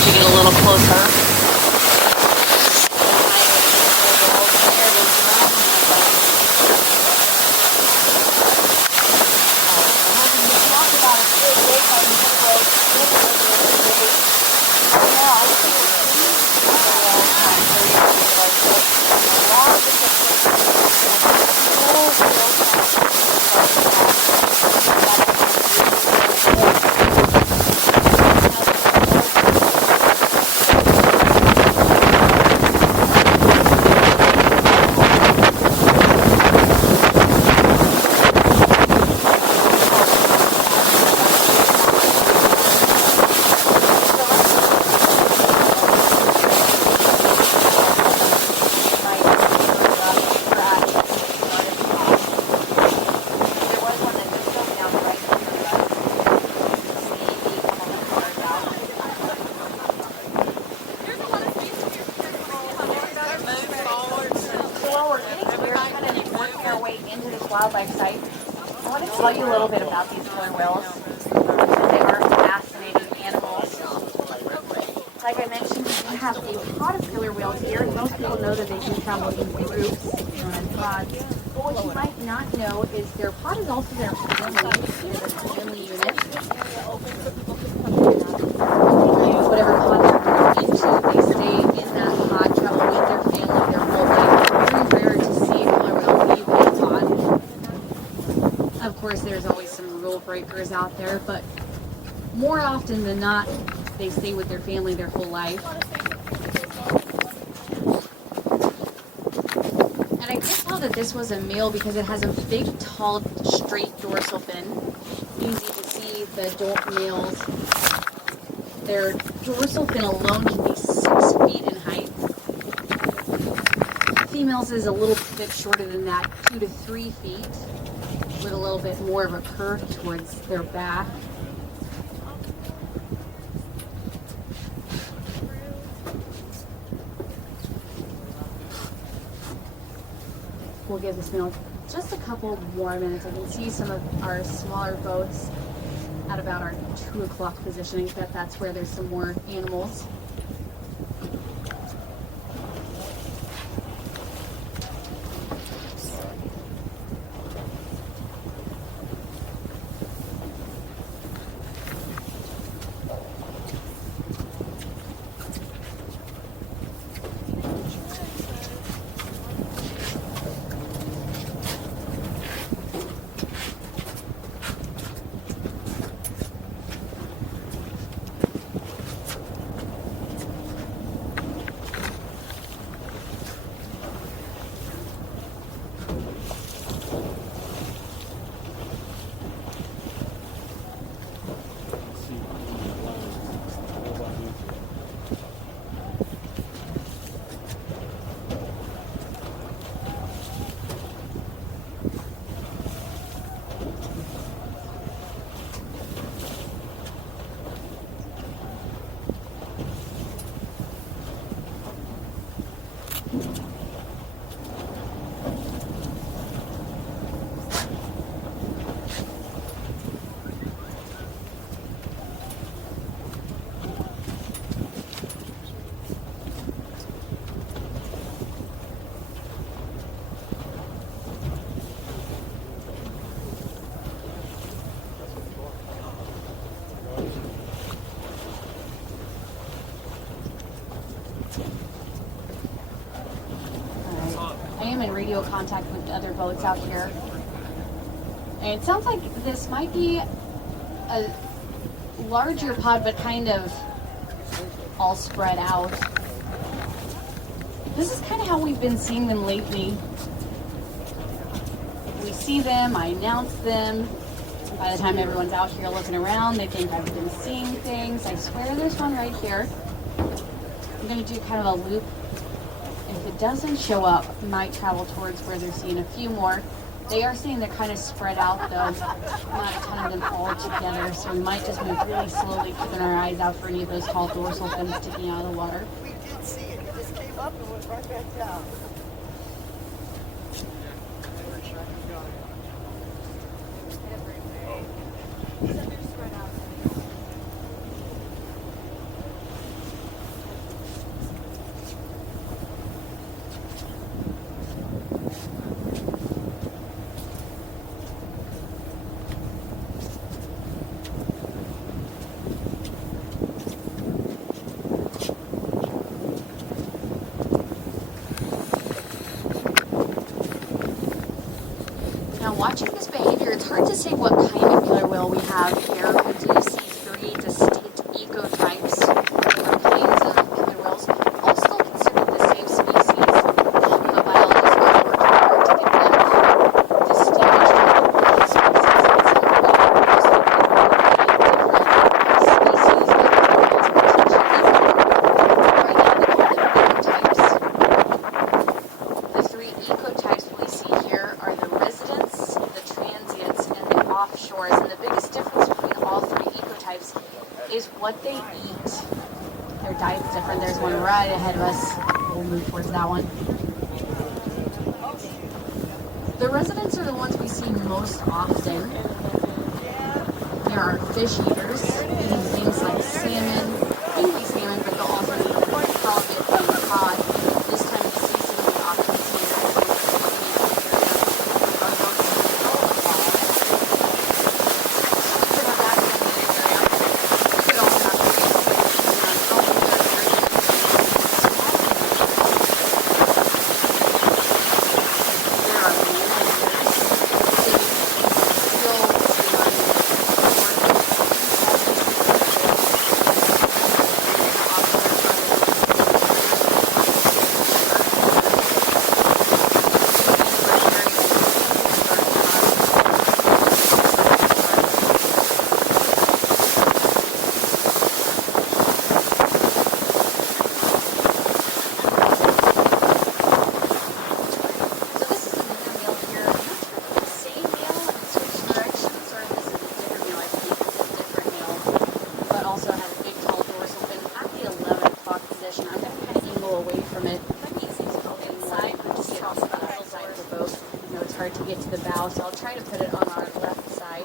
as we get a little closer. Wildlife site. I want to tell you a little bit about these killer whales. They are fascinating animals. Like I mentioned, we have a pod of killer whales here. Most people know that they can travel in groups and pods. But what you might not know is their pod is also their family. They're a family unit. Whatever pod they're going into, they stay in that pod, travel with their family their whole life. Very rare to see a killer whale leave a pod. Of course, there's always some rule breakers out there, but more often than not, they stay with their family their whole life. And I could tell that this was a male because it has a big, tall, straight dorsal fin. Easy to see the adult males. Their dorsal fin alone can be 6 feet in height. Females is a little bit shorter than that, 2 to 3 feet. With a little bit more of a curve towards their back. We'll give this male just a couple more minutes. I can see some of our smaller boats at about our 2 o'clock positioning. I bet that's where there's some more animals. In radio contact with other boats out here. And it sounds like this might be a larger pod, but kind of all spread out. This is kind of how we've been seeing them lately. We see them, I announce them. By the time everyone's out here looking around, they think I've been seeing things. I swear there's one right here. I'm going to do kind of a loop. If it doesn't show up, we might travel towards where they're seeing a few more. They are seeing they're kind of spread out though, not a ton of them all together, so we might just move really slowly, keeping our eyes out for any of those tall dorsal fins sticking out of the water. We did see it, it just came up and went right back down. watching this behavior, it's hard to say what kind of killer whale we have here. We do see three distinct ecotypes or kinds of killer whales, all still considered the same species. The biologists are working hard to get them distinguished from other species. The three ecotypes we see here are the residents, the transients, and the offshores. And the biggest difference between all three ecotypes is what they eat. Their diet's different. There's one right ahead of us. We'll move towards that one. The residents are the ones we see most often. There are fish eaters, eating things like salmon, mainly salmon, but they'll also eat halibut and cod. This time of the season, we often see to get to the bow, so I'll try to put it on our left side.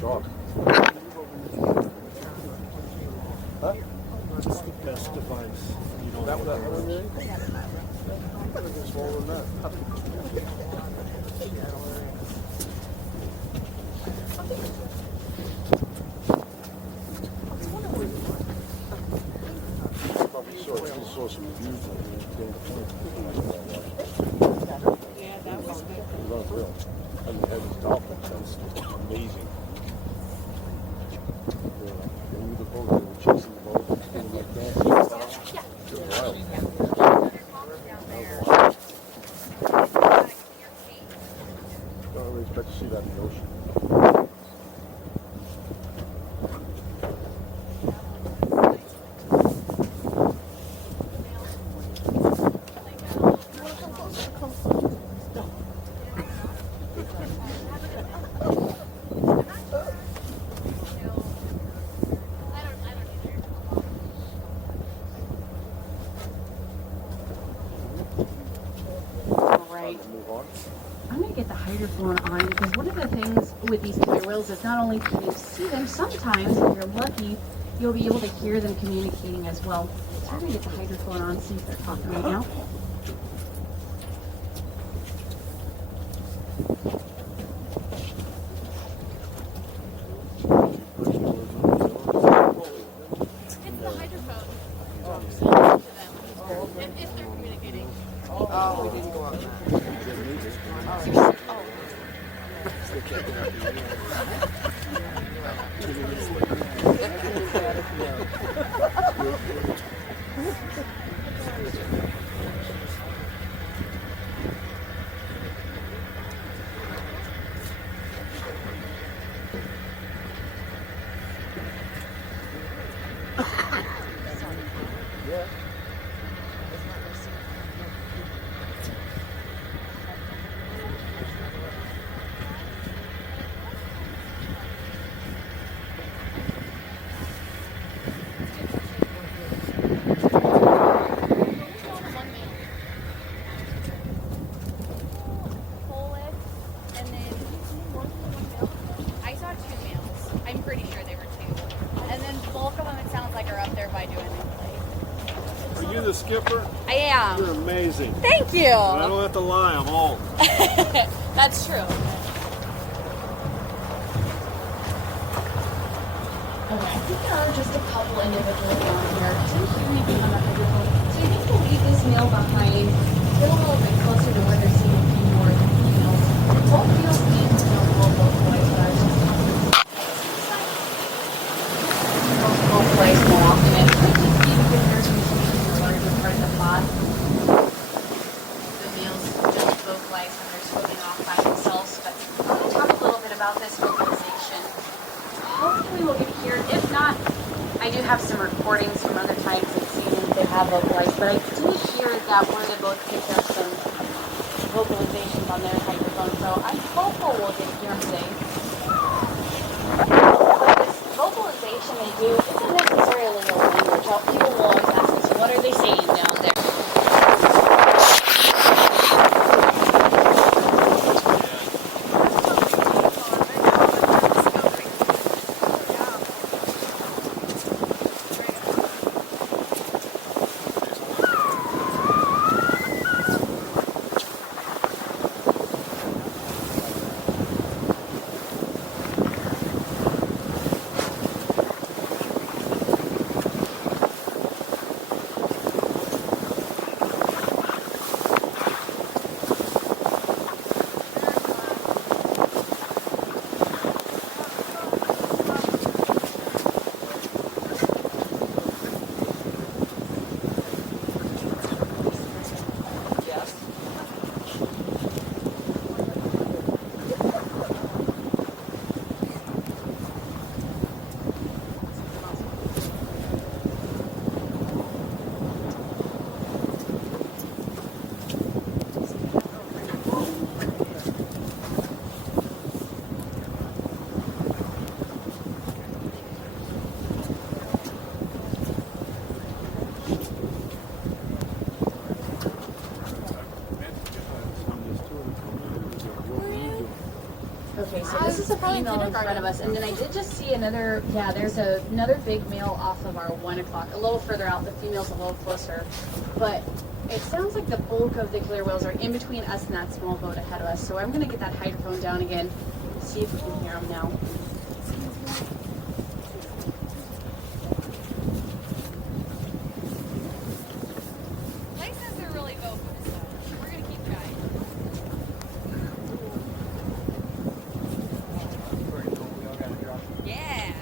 Sharp. That was that one there? Smaller than that. Probably saw some reviews on it. Yeah, that was good. It was unreal. I mean, had these dolphins. That's amazing. They were the boat. They were chasing the boat. And like that. It was wild. Don't really expect to see that in the ocean. All right. Move on. I'm going to get the hydrophone on because one of the things with these killer whales is not only can you see them, sometimes if you're lucky, you'll be able to hear them communicating as well. So I'm going to get the hydrophone on, see if they're talking right now. It's the hydrophone. To them. If they're communicating. Oh, we didn't go on that. And then I saw 2 males. I'm pretty sure they were 2. And then bulk of them, it sounds like, are up there by doing their play. Are you the skipper? I am. You're amazing. Thank you. I don't have to lie. I'm home. That's true. Okay, I think there are just a couple individuals down here. Can you hear me being on the hydrophone? So I think we'll leave this male behind, get a little bit closer to where they're seeing a few more females. Both males need to know both boys, but I was just both boys more often. And I think even if there's some the larger part of the pod, the males just vocalize when they're swimming off by themselves. But I'm going to talk a little bit about this vocalization. Hopefully we'll get to hear it. If not, I do have some recordings from other times and seen if they have vocalized, but I did hear that one of the boats picked up some vocalizations on their microphone, so I'm hopeful we'll get to hear them sing. But this vocalization they do isn't necessarily a language. People will always ask us, what are they saying down there? probably female in front kindergarten. of us, and then I did just see another. Yeah, there's another big male off of our 1 o'clock, a little further out. The female's a little closer, but it sounds like the bulk of the killer whales are in between us and that small boat ahead of us. So I'm gonna get that hydrophone down again, see if we can hear them now. Clay says they're really vocal, so we're gonna keep trying. Yeah.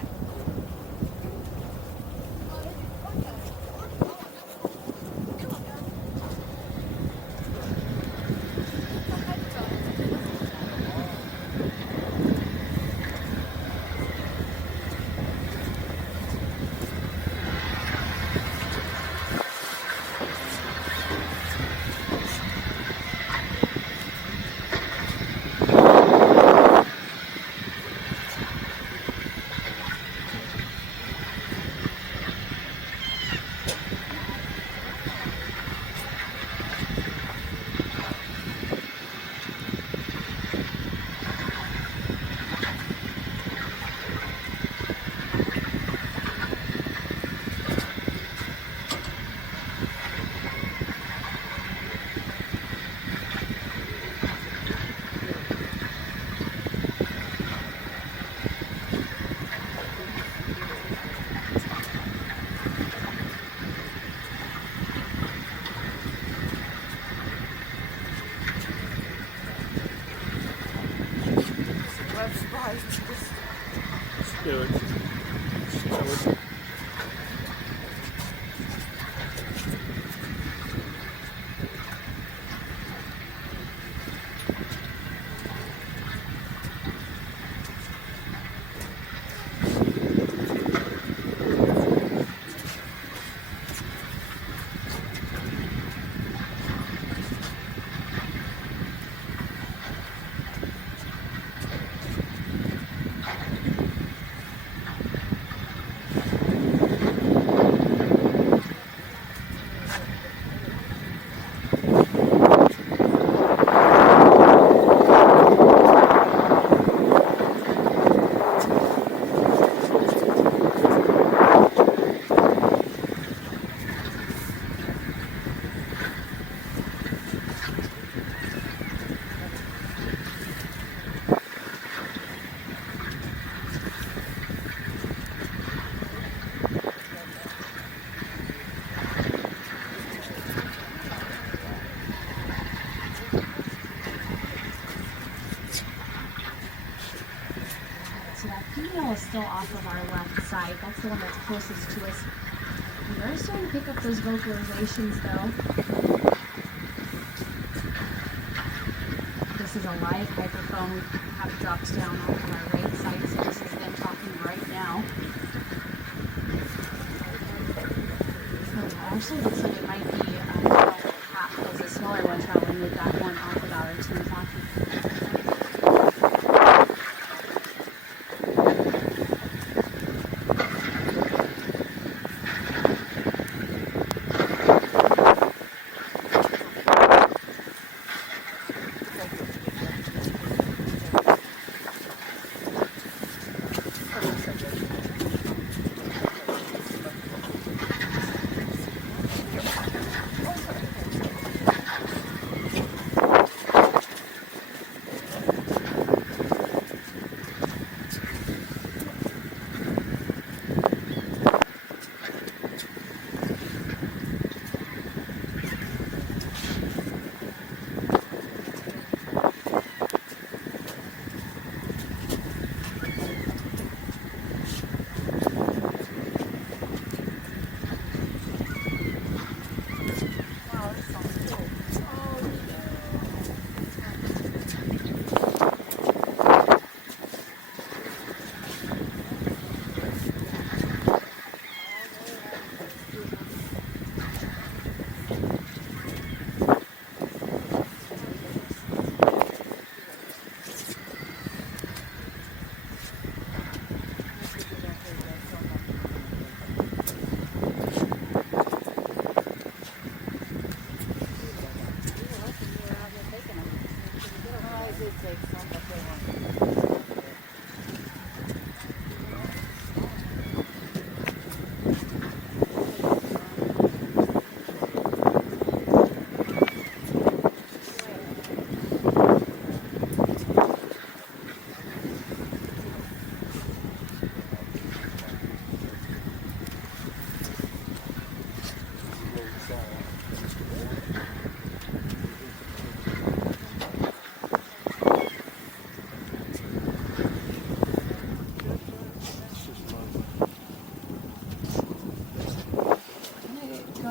I'm surprised. Do it. Do it. So that female is still off of our left side. That's the one that's closest to us. We are starting to pick up those vocalizations though. This is a live microphone. We have it dropped down off of our right side, so this is them talking right now. Oh, it actually looks like it might be half. There's a smaller one traveling with that one off of our team talking.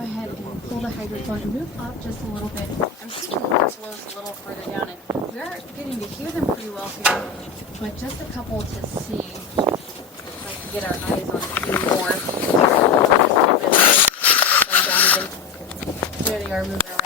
ahead and pull the hydrophone and move up just a little bit. I'm seeing the buffaloes a little further down, and we are getting to hear them pretty well here, but just a couple to see if I can get our eyes on a few more. Just a little bit. Down again. There they are moving around.